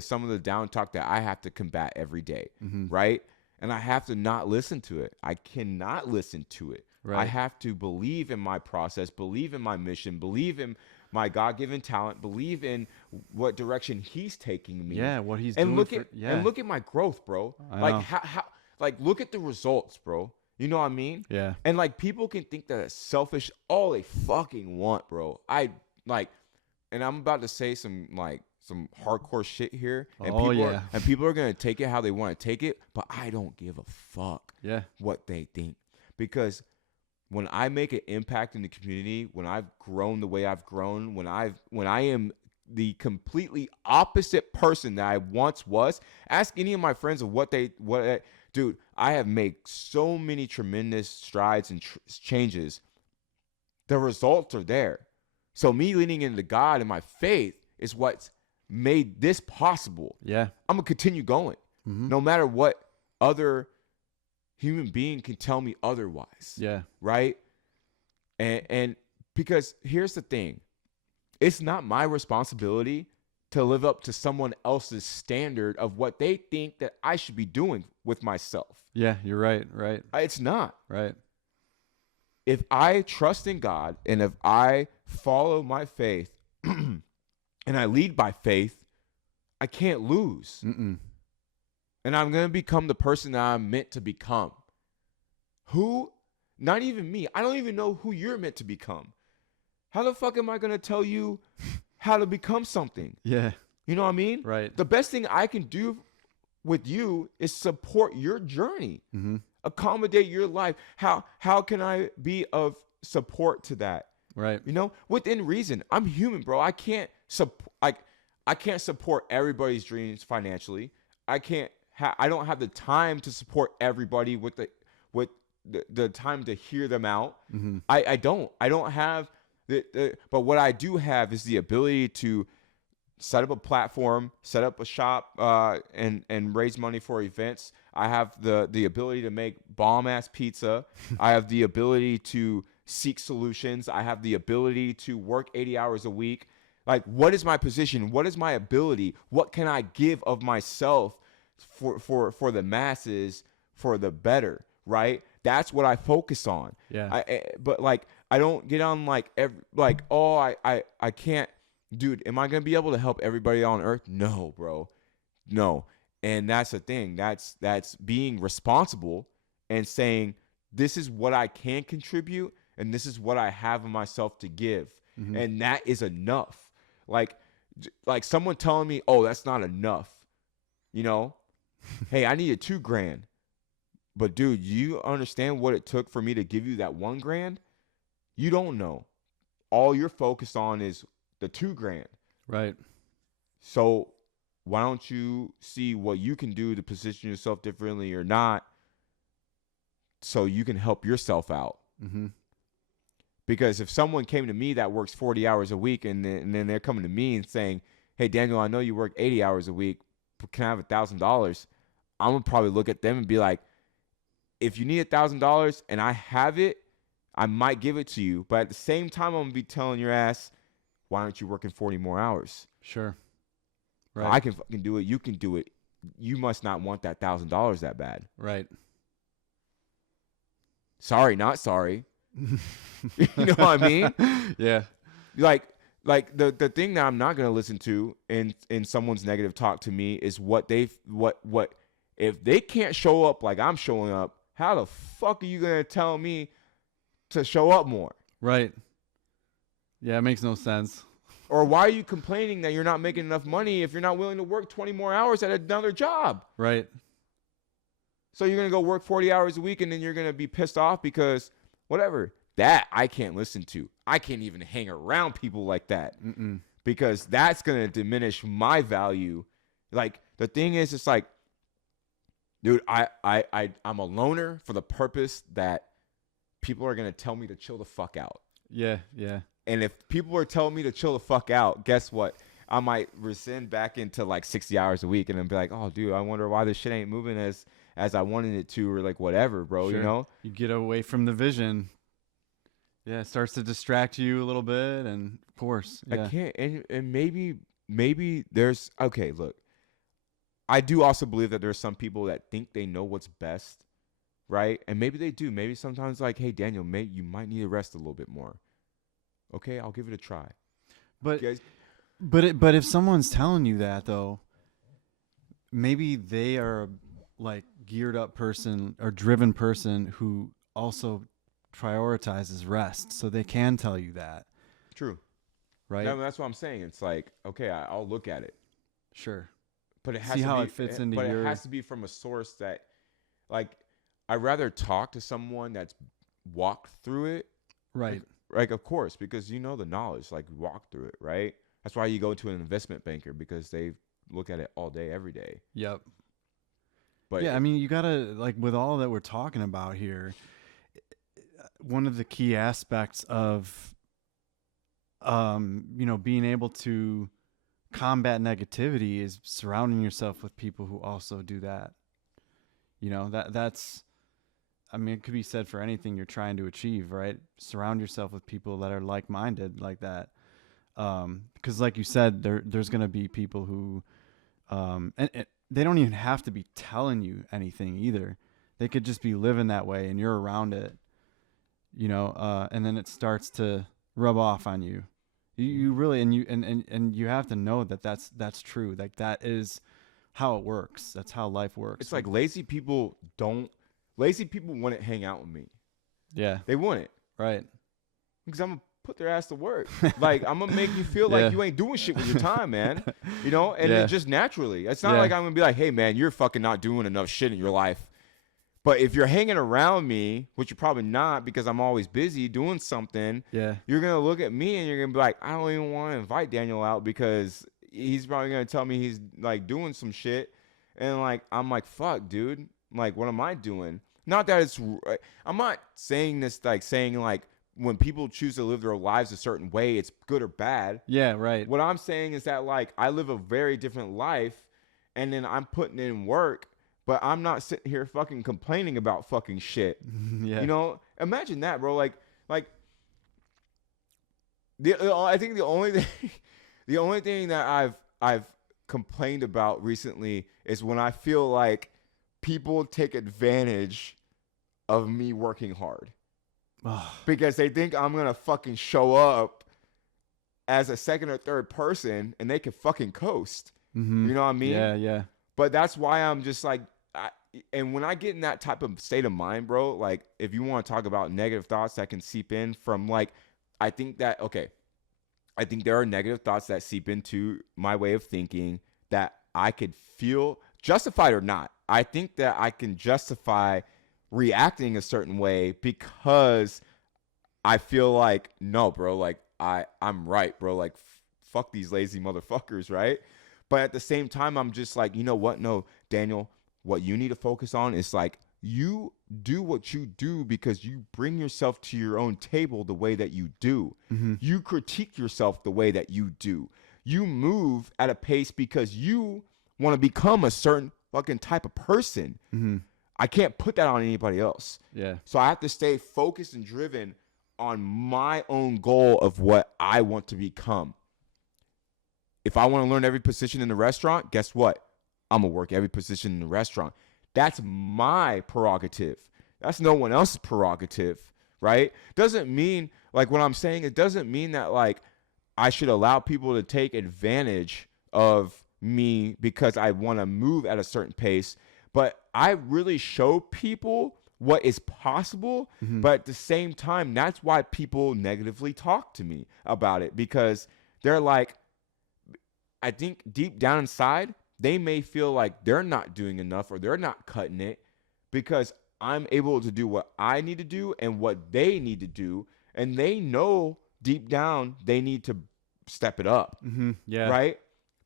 some of the down talk that I have to combat every day, Mm-hmm. right? And I have to not listen to it. I cannot listen to it. Right. I have to believe in my process, believe in my mission, believe in my God-given talent, believe in what direction he's taking me. Yeah. What he's And doing. and look at my growth, bro. I Like know. how like look at the results, bro. You know what I mean? Yeah. And like people can think that it's selfish all they fucking want, bro. I like, and I'm about to say some hardcore shit here, and Oh, people yeah. people are gonna take it how they want to take it, but I don't give a fuck Yeah. what they think, because when I make an impact in the community, when I've grown the way I've grown, when I am the completely opposite person that I once was. Ask any of my friends of what dude, I have made so many tremendous strides and changes. The results are there. So me leaning into God and my faith is what's made this possible. Yeah. I'm going to continue going no matter what other human being can tell me otherwise. Yeah. Right? And because here's the thing. It's not my responsibility to live up to someone else's standard of what they think that I should be doing with myself. Yeah, you're right. Right. It's not. Right. If I trust in God and if I follow my faith and I lead by faith, I can't lose. Mm-mm. And I'm going to become the person that I'm meant to become. Who? Not even me. I don't even know who you're meant to become. How the fuck am I going to tell you how to become something? Yeah. You know what I mean? Right. The best thing I can do with you is support your journey. Accommodate your life. How can I be of support to that? Right. You know, within reason. I'm human, bro. I can't support everybody's dreams financially. I don't have the time to support everybody with the time to hear them out. I don't have but what I do have is the ability to set up a platform, set up a shop, and raise money for events. I have the ability to make bomb ass pizza. I have the ability to seek solutions. I have the ability to work 80 hours a week. Like, what is my position? What is my ability? What can I give of myself for the masses, for the better, right? That's what I focus on. Yeah. But like, I don't get on like I can't, dude. Am I gonna be able to help everybody on earth? No, bro, no. And that's the thing. That's being responsible and saying this is what I can contribute and this is what I have in myself to give, and that is enough. Like someone telling me, oh, that's not enough. You know, hey, I needed $2,000. But dude, you understand what it took for me to give you that $1,000? You don't know. All you're focused on is the $2,000. Right. So why don't you see what you can do to position yourself differently or not so you can help yourself out? Because if someone came to me that works 40 hours a week and then they're coming to me and saying, hey, Daniel, I know you work 80 hours a week. But can I have $1,000? I'm going to probably look at them and be like, if you need $1,000 and I have it, I might give it to you. But at the same time, I'm going to be telling your ass, why aren't you working 40 more hours? Sure. Right. I can fucking do it. You can do it. You must not want that $1,000 that bad. Right. Sorry, not sorry. You know what I mean? Yeah. Like the thing that I'm not going to listen to in someone's negative talk to me is what if they can't show up like I'm showing up, how the fuck are you going to tell me to show up more? Right. Yeah, it makes no sense. Or why are you complaining that you're not making enough money if you're not willing to work 20 more hours at another job? Right. So you're going to go work 40 hours a week and then you're going to be pissed off because whatever. That I can't listen to. I can't even hang around people like that. Because that's going to diminish my value. Like, the thing is, it's like, dude, I'm a loner for the purpose that people are going to tell me to chill the fuck out. Yeah, yeah. And if people are telling me to chill the fuck out, guess what? I might rescind back into like 60 hours a week and then be like, oh, dude, I wonder why this shit ain't moving as I wanted it to, or like whatever, bro, Sure. you know? You get away from the vision. Yeah, it starts to distract you a little bit, and of course. Yeah. I can't, and maybe there's, okay, look, I do also believe that there's some people that think they know what's best, right? And maybe they do. Maybe sometimes like, hey, Daniel, you might need to rest a little bit more. Okay, I'll give it a try. But guys, but if someone's telling you that though, maybe they are a like geared up person or driven person who also prioritizes rest, so they can tell you that. True. Right? No, that's what I'm saying. It's like, okay, I'll look at it. Sure. But it has See to how be, it fits into but your... it has to be from a source that, like, I'd rather talk to someone that's walked through it. Right. Like, of course, because you know the knowledge, like, walk through it, right? That's why you go to an investment banker, because they look at it all day, every day. Yep. But Yeah, I mean, you gotta like with all that we're talking about here. One of the key aspects of being able to combat negativity is surrounding yourself with people who also do that. That's I mean, it could be said for anything you're trying to achieve, right? Surround yourself with people that are like-minded like that. Because like you said, there's going to be people who and they don't even have to be telling you anything either. They could just be living that way and you're around it, and then it starts to rub off on you. You really and you have to know that that's true. Like that is how it works. That's how life works. it's like lazy people wouldn't hang out with me. Yeah, They wouldn't, right. because I'm gonna put their ass to work. Like, I'm gonna make you feel Yeah. like you ain't doing shit with your time, man. And Yeah. it just naturally. It's not Yeah. like I'm gonna be like, hey man, you're fucking not doing enough shit in your life. But if you're hanging around me, which you're probably not because I'm always busy doing something, Yeah. you're gonna look at me and you're gonna be like, I don't even want to invite Daniel out because he's probably gonna tell me he's like doing some shit, and like I'm like, fuck, dude, like what am I doing? Not that I'm not saying this like saying like when people choose to live their lives a certain way, it's good or bad. Yeah, right. What I'm saying is that like I live a very different life, and then I'm putting in work, but I'm not sitting here fucking complaining about fucking shit. Yeah. Imagine that, bro. Like I think the only thing, the only thing that I've complained about recently is when I feel like people take advantage of me working hard because they think I'm gonna fucking show up as a second or third person and they can fucking coast. Mm-hmm. You know what I mean? Yeah, yeah. But that's why I'm just like, and when I get in that type of state of mind, bro, like if you want to talk about negative thoughts that can seep in from like, I think there are negative thoughts that seep into my way of thinking that I could feel, justified or not. I think that I can justify reacting a certain way because I feel like, no, bro, like I'm right, bro. Like fuck these lazy motherfuckers, right? But at the same time, I'm just like, you know what? No, Daniel, what you need to focus on is like you do what you do because you bring yourself to your own table the way that you do. Mm-hmm. You critique yourself the way that you do. You move at a pace because you want to become a certain fucking type of person. Mm-hmm. I can't put that on anybody else. Yeah. So I have to stay focused and driven on my own goal of what I want to become. If I want to learn every position in the restaurant, guess what? I'm going to work every position in the restaurant. That's my prerogative. That's no one else's prerogative, right? Doesn't mean, like what I'm saying, it doesn't mean that like I should allow people to take advantage of me because I want to move at a certain pace. But I really show people what is possible. Mm-hmm. But at the same time, that's why people negatively talk to me about it, because they're like, I think deep down inside, they may feel like they're not doing enough or they're not cutting it because I'm able to do what I need to do and what they need to do. And they know deep down they need to step it up. Mm-hmm. Yeah. Right?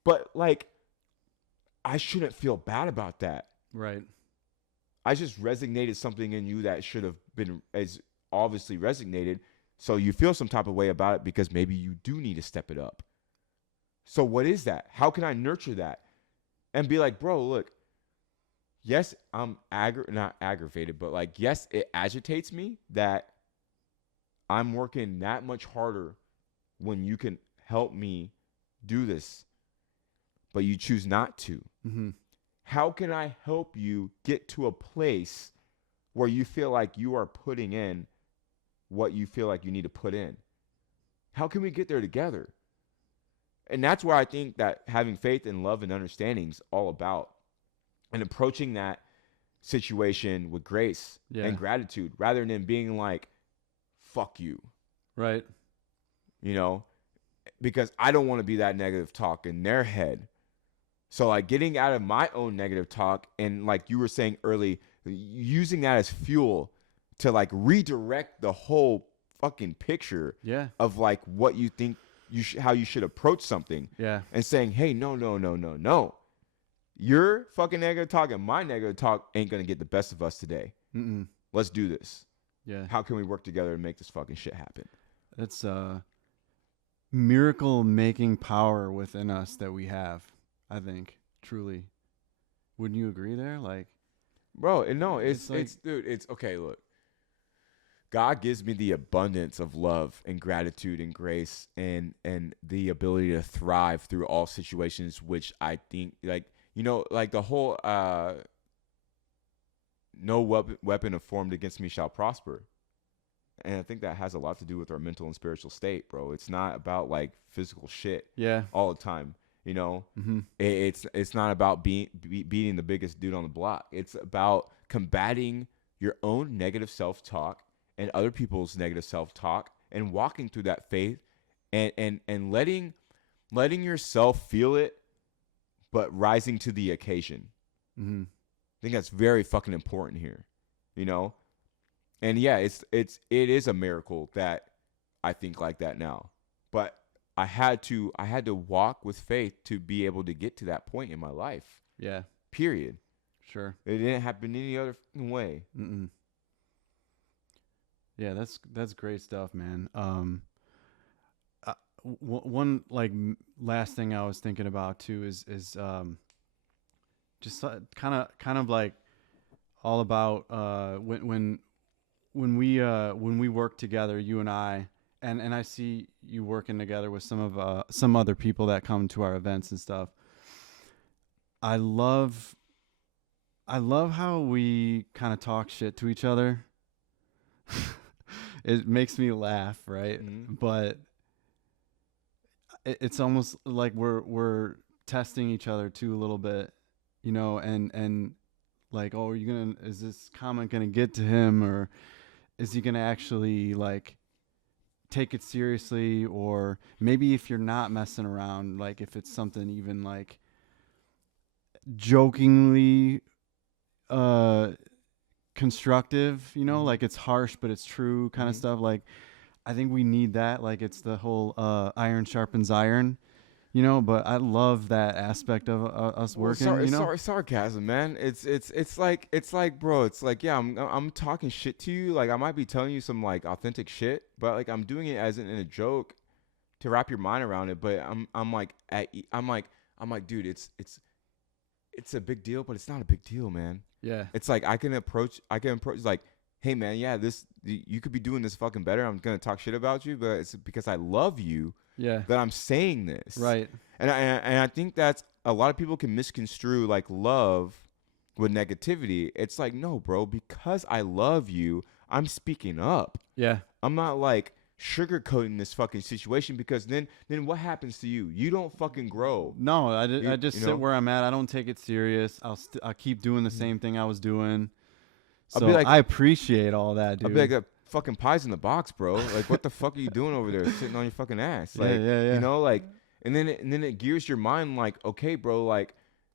But like, I shouldn't feel bad about that. Right. I just resonated something in you that should have been as obviously resonated. So you feel some type of way about it because maybe you do need to step it up. So what is that? How can I nurture that? And be like, bro, look, yes, I'm not aggravated, but like, yes, it agitates me that I'm working that much harder when you can help me do this, but you choose not to. Mm-hmm. How can I help you get to a place where you feel like you are putting in what you feel like you need to put in? How can we get there together? And that's where I think that having faith and love and understanding is all about, and approaching that situation with grace and gratitude rather than being like, fuck you. Right. Because I don't want to be that negative talk in their head. So like getting out of my own negative talk and like you were saying early, using that as fuel to like redirect the whole fucking picture of like what you think how you should approach something. Yeah. And saying, hey, no. your fucking negative talk and my negative talk ain't gonna get the best of us today. Mm-mm. Let's do this. Yeah. How can we work together and make this fucking shit happen? It's miracle making power within us that we have, I think, truly. Wouldn't you agree there? Like, Bro, and no, it's like, dude, it's okay, look. God gives me the abundance of love and gratitude and grace and the ability to thrive through all situations, which I think like like the whole no weapon formed against me shall prosper. And I think that has a lot to do with our mental and spiritual state, bro. It's not about like physical shit yeah. all the time. Mm-hmm. It's not about beating the biggest dude on the block. It's about combating your own negative self-talk and other people's negative self-talk and walking through that faith and letting yourself feel it, but rising to the occasion. Mm-hmm. I think that's very fucking important here, And yeah, it is a miracle that I think like that now. But I had to walk with faith to be able to get to that point in my life. Yeah. Period. Sure. It didn't happen any other way. Mm-mm. Yeah, that's great stuff, man. One like last thing I was thinking about too is just kind of like all about when we work together, you and I, and I see you working together with some other people that come to our events and stuff. I love how we kind of talk shit to each other. It makes me laugh, right? Mm-hmm. But it's almost like we're testing each other too a little bit, and like, oh, is this comment gonna get to him, or is he gonna actually like take it seriously? Or maybe if you're not messing around, like if it's something even like jokingly constructive, like it's harsh but it's true kind of stuff. Like I think we need that. Like it's the whole iron sharpens iron, but I love that aspect of us working. Sarcasm, man. It's like, bro. It's like, yeah, I'm talking shit to you. Like I might be telling you some like authentic shit, but like I'm doing it as in a joke to wrap your mind around it. But I'm like, dude, it's a big deal, but it's not a big deal, man. Yeah. It's like I can approach like, hey man, yeah, you could be doing this fucking better. I'm gonna talk shit about you, but it's because I love you. Yeah. That I'm saying this. Right. And I think that's a lot of people can misconstrue like love with negativity. It's like, no, bro, because I love you, I'm speaking up. Yeah. I'm not like sugarcoating this fucking situation, because then what happens to you? You don't fucking grow. No, I just sit where I'm at. I don't take it serious. I'll keep doing the same thing I was doing. So like, I appreciate all that, dude. I'll be like, that fucking pie's in the box, bro. Like, what the fuck are you doing over there sitting on your fucking ass? Like, yeah. Like, and then it gears your mind like, okay, bro,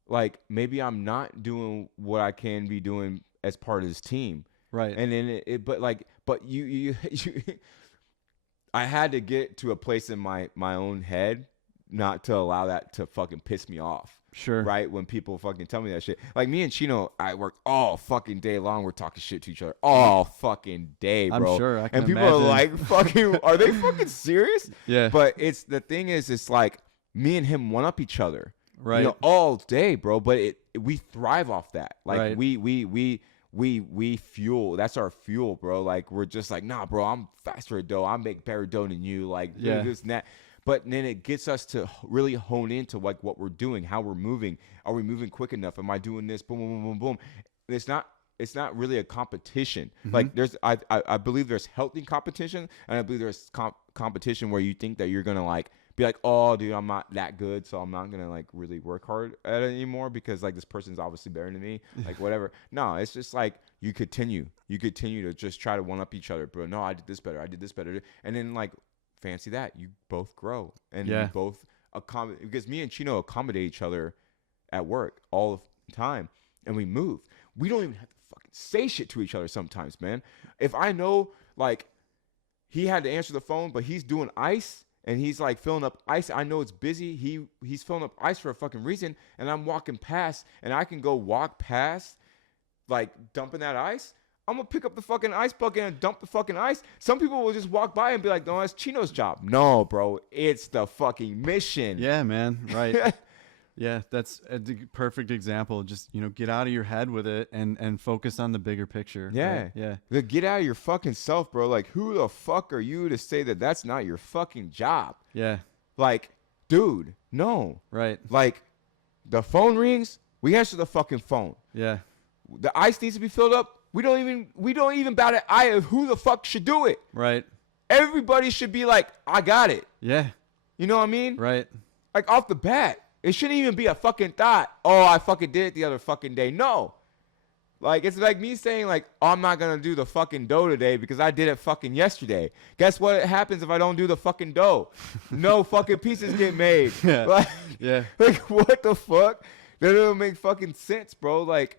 like maybe I'm not doing what I can be doing as part of this team. Right. And then but you I had to get to a place in my own head not to allow that to fucking piss me off. Sure. Right? When people fucking tell me that shit. Like me and Chino, I work all fucking day long. We're talking shit to each other all fucking day, bro. I'm sure. I can and people imagine. are like, fucking, are they fucking serious? Yeah. But the thing is, it's like me and him one up each other. Right. All day, bro. But we thrive off that. Like right. we fuel. That's our fuel, bro. Like we're just like, nah, bro, I'm faster at dough. I make better dough than you. Like this and that. But then it gets us to really hone into like what we're doing, how we're moving. Are we moving quick enough? Am I doing this? Boom, boom, boom, boom. It's not really a competition. Mm-hmm. Like I believe there's healthy competition, and I believe there's competition where you think that you're gonna like be like, oh, dude, I'm not that good, so I'm not gonna like really work hard at it anymore because like this person's obviously better than me, like whatever. No, it's just like you continue to just try to one up each other, bro. No, I did this better, and then like fancy that you both grow and you both accommodate, because me and Chino accommodate each other at work all the time, and we move. We don't even have to fucking say shit to each other sometimes, man. If I know like he had to answer the phone, but he's doing ice, and he's like filling up ice. I know it's busy. He's filling up ice for a fucking reason, and I'm walking past, and I can go walk past, like dumping that ice. I'm gonna pick up the fucking ice bucket and dump the fucking ice. Some people will just walk by and be like, "No, that's Chino's job." No, bro, it's the fucking mission. Yeah, man. Right. Yeah, that's a perfect example. Just, get out of your head with it and focus on the bigger picture. Yeah. Right? Yeah. Get out of your fucking self, bro. Like, who the fuck are you to say that that's not your fucking job? Yeah. Like, dude, no. Right. Like, the phone rings, we answer the fucking phone. Yeah. The ice needs to be filled up. We don't even bat an eye of who the fuck should do it. Right. Everybody should be like, I got it. Yeah. You know what I mean? Right. Like, off the bat. It shouldn't even be a fucking thought. Oh, I fucking did it the other fucking day. No. Like, it's like me saying, like, oh, I'm not going to do the fucking dough today because I did it fucking yesterday. Guess what happens if I don't do the fucking dough? No fucking pieces get made. Yeah. Like, Yeah. like, what the fuck? That doesn't make fucking sense, bro. Like,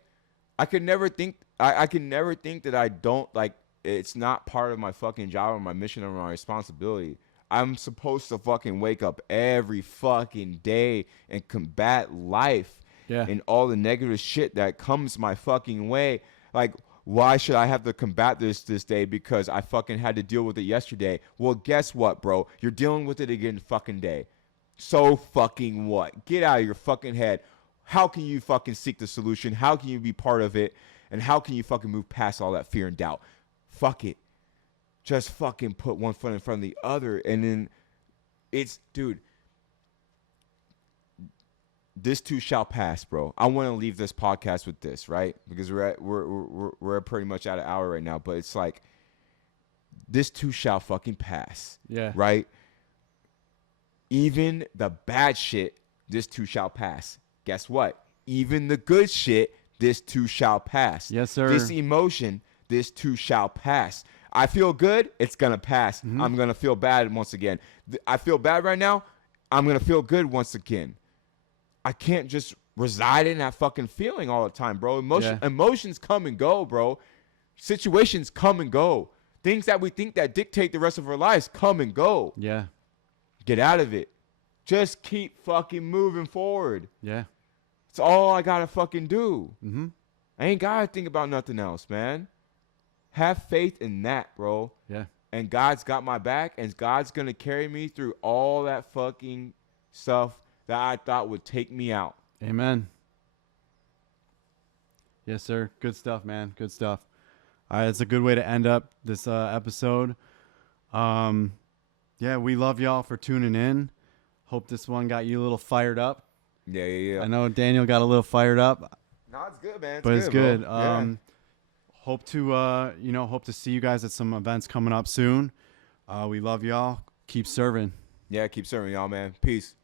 I can never think that I don't, like, it's not part of my fucking job or my mission or my responsibility. I'm supposed to fucking wake up every fucking day and combat life and all the negative shit that comes my fucking way. Like, why should I have to combat this day because I fucking had to deal with it yesterday? Well, guess what, bro? You're dealing with it again fucking day. So fucking what? Get out of your fucking head. How can you fucking seek the solution? How can you be part of it? And how can you fucking move past all that fear and doubt? Fuck it. Just fucking put one foot in front of the other, and then dude, this too shall pass, bro. I want to leave this podcast with this, right? Because we're pretty much at an hour right now, but it's like this too shall fucking pass. Yeah. Right? Even the bad shit, this too shall pass. Guess what? Even the good shit, this too shall pass. Yes, sir. This emotion, this too shall pass. I feel good, it's going to pass. Mm-hmm. I'm going to feel bad once again. I feel bad right now, I'm going to feel good once again. I can't just reside in that fucking feeling all the time, bro. Emotions come and go, bro. Situations come and go. Things that we think that dictate the rest of our lives come and go. Yeah. Get out of it. Just keep fucking moving forward. Yeah. It's all I got to fucking do. Mm-hmm. I ain't got to think about nothing else, man. Have faith in that, bro. Yeah. And God's got my back, and God's going to carry me through all that fucking stuff that I thought would take me out. Amen. Yes, sir. Good stuff, man. Good stuff. All right, it's a good way to end up this episode. Yeah, we love y'all for tuning in. Hope this one got you a little fired up. Yeah. I know Daniel got a little fired up. No, it's good, man. It's good. Yeah. Hope to see you guys at some events coming up soon. We love y'all. Keep serving. Yeah, keep serving y'all, man. Peace.